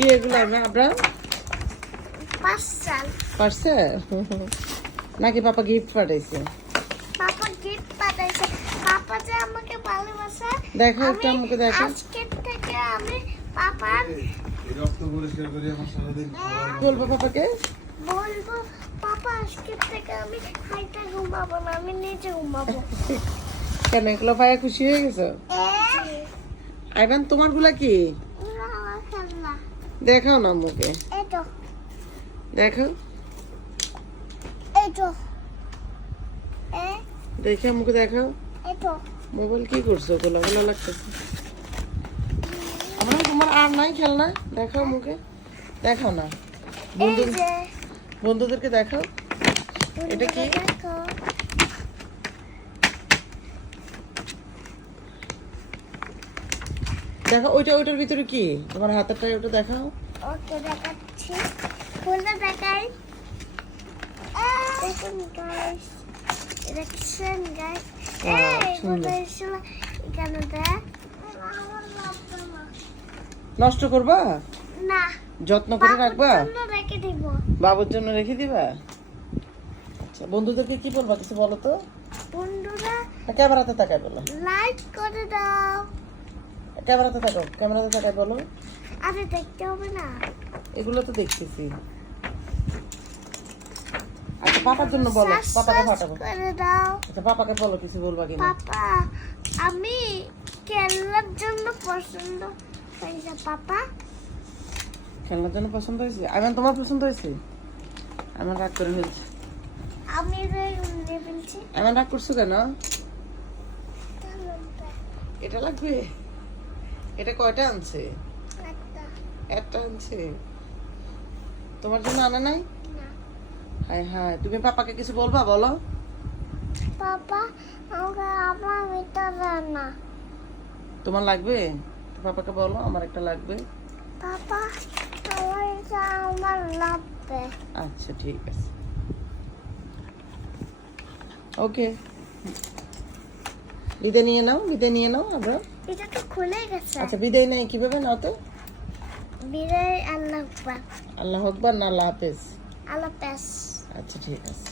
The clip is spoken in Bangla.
কি এগুলো আমরা পার্সেল নাকি পাপা গিফট পাঠাইছে? পাপা গিফট পাঠাইছে। পাপা যে আমাকে ভালোবাসে। দেখো একটু আমাকে দেখো। আজকে থেকে আমি পাপার রক্ত পরিষ্কার করে আমার সারাদিন বলবো পাপাকে? বলবো পাপা আজকে থেকে আমি হাইটা ঘুমাবো না, আমি নিচে ঘুমাবো। কেন এগুলো পায়ে খুশি হয়ে গেছো? আইভান তোমার গুলা কি খেলনা দেখাও না আমাকে, এটো দেখো এটো দেখে আমাকে দেখাও। এটো মোবাইল কি করছো? গোলা গোলা লাগতেছে। আমার তোমার আর নাই খেলনা? দেখাও মুখে, দেখাও না এই যে বন্ধুদেরকে দেখাও। এটা কি? দেখো দেখো ওইটার ভিতরে কি? তোমার হাতেরটা ওটা দেখাও। ওকে দেখাচ্ছি, খুলে দেখাই। দেখুন গাইস, দেখছেন গাইস, এই সুন্দর। বলেছিল এখানে দেখ। নষ্ট করবা? না, যত্ন করে রাখবা? বাবুর জন্য রেখে দিব। বাবুর জন্য রেখে দিবা? আচ্ছা, বন্ধুদেরকে কি বলবা কিছু বলো তো। বন্ধুরা ক্যামেরাতে তাকাই বলো, লাইক করে দাও। ক্যামেরাতে তাকাও, ক্যামেরাতে তাকাই বলো। আরে দেখতে হবে না, এগুলো তো দেখতেছি। আচ্ছা পাপার জন্য বলো, পাপাকে পাঠাবো। করে দাও। আচ্ছা পাপাকে বলো কিছু বলবা কিনা। পাপা আমি খেলার জন্য পছন্দ হয়েছে। পাপা খেলনার জন্য পছন্দ হয়েছে? আইমান তোমার পছন্দ হয়েছে? আমার রাগ করে ফেলছে। আমি নিয়ে ফেলছি। এমন রাগ করছো কেন? এটা লাগবে? এটা কয়টা আনছে? একটা আনছে। তোমার জন্য আনা নাই? না। হায় হায়, তুমি পাপাকে কিছু বলবা বলো। পাপা আমাকে আমার ভিতরে না। তোমার লাগবে? তো পাপাকে বলো আমার একটা লাগবে। পাপা আমার লাগবে। আচ্ছা ঠিক আছে, ওকে। বিদায় নিয়ে নাও, বিদায় নিয়ে নাও আমরা। এটা তো খুলে গেছে। আচ্ছা বিদায় নেই কিভাবে নাও তো? বিদায়, আল্লাহ আকবার। আল্লাহ আকবার না আল্লাহ হাফেজ? আল্লাহ হাফেজ। আচ্ছা ঠিক আছে।